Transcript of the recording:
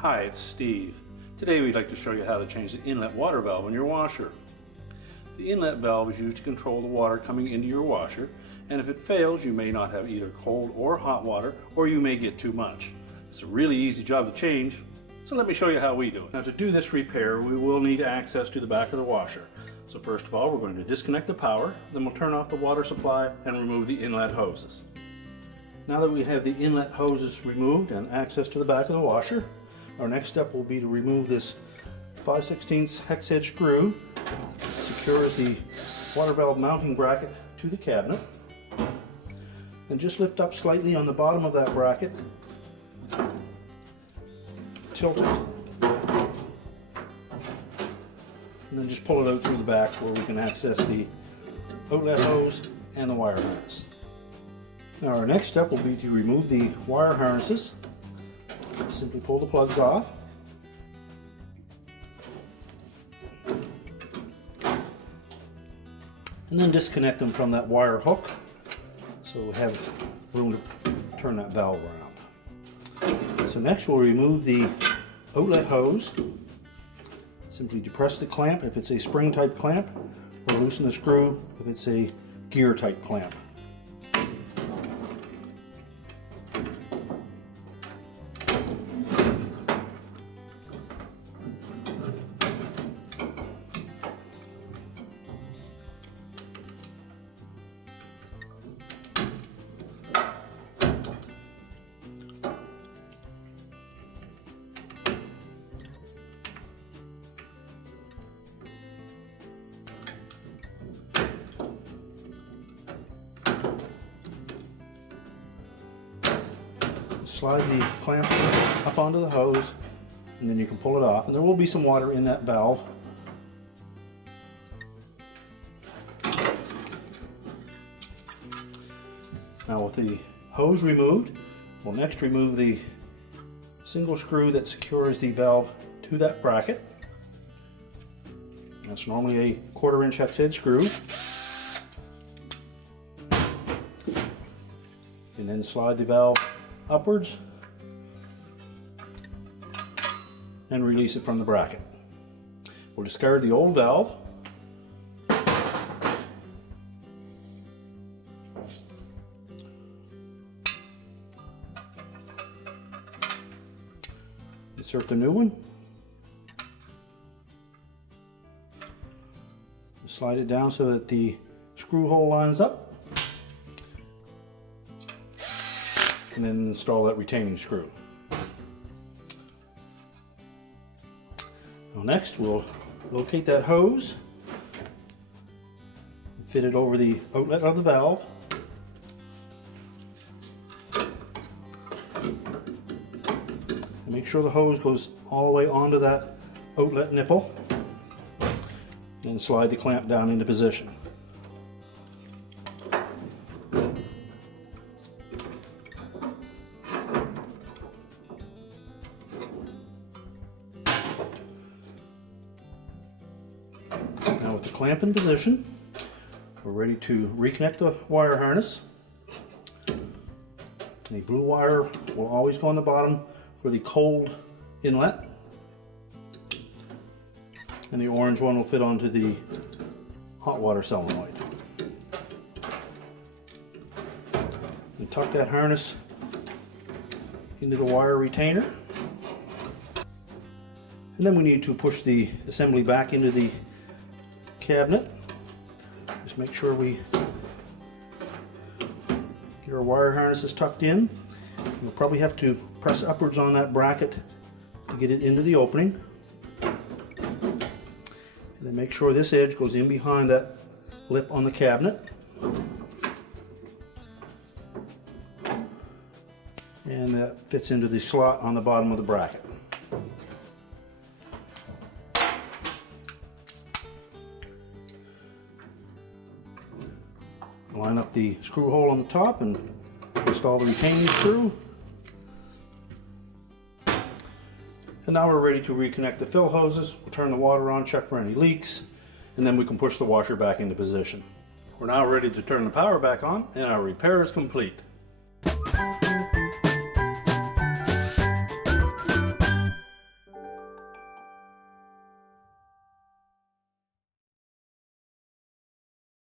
Hi, it's Steve. Today we'd like to show you how to change the inlet water valve on your washer. The inlet valve is used to control the water coming into your washer, and if it fails you may not have either cold or hot water, or you may get too much. It's a really easy job to change, so let me show you how we do it. Now to do this repair we will need access to the back of the washer. So first of all we're going to disconnect the power, then we'll turn off the water supply and remove the inlet hoses. Now that we have the inlet hoses removed and access to the back of the washer, our next step will be to remove this 5/16 hex head screw that secures the water valve mounting bracket to the cabinet. Then just lift up slightly on the bottom of that bracket, tilt it, and then just pull it out through the back where we can access the outlet hose and the wire harness. Now our next step will be to remove the wire harnesses. Simply pull the plugs off. And then disconnect them from that wire hook so we have room to turn that valve around. So next we'll remove the outlet hose. Simply depress the clamp if it's a spring type clamp, or loosen the screw if it's a gear type clamp. Slide the clamp up onto the hose, and then you can pull it off, and there will be some water in that valve. Now with the hose removed, we'll next remove the single screw that secures the valve to that bracket. That's normally a 1/4 inch hex head screw. And then slide the valve upwards and release it from the bracket. We'll discard the old valve. Insert the new one. Slide it down so that the screw hole lines up. And then install that retaining screw. Now next we'll locate that hose, fit it over the outlet of the valve, and make sure the hose goes all the way onto that outlet nipple, and slide the clamp down into position. Now with the clamp in position, we're ready to reconnect the wire harness. The blue wire will always go on the bottom for the cold inlet, and the orange one will fit onto the hot water solenoid. And tuck that harness into the wire retainer. And then we need to push the assembly back into the cabinet. Just make sure we get our wire harnesses tucked in. You'll probably have to press upwards on that bracket to get it into the opening. And then make sure this edge goes in behind that lip on the cabinet. And that fits into the slot on the bottom of the bracket. Line up the screw hole on the top and install the retaining screw. And now we're ready to reconnect the fill hoses. We'll turn the water on, check for any leaks, and then we can push the washer back into position. We're now ready to turn the power back on, and our repair is complete.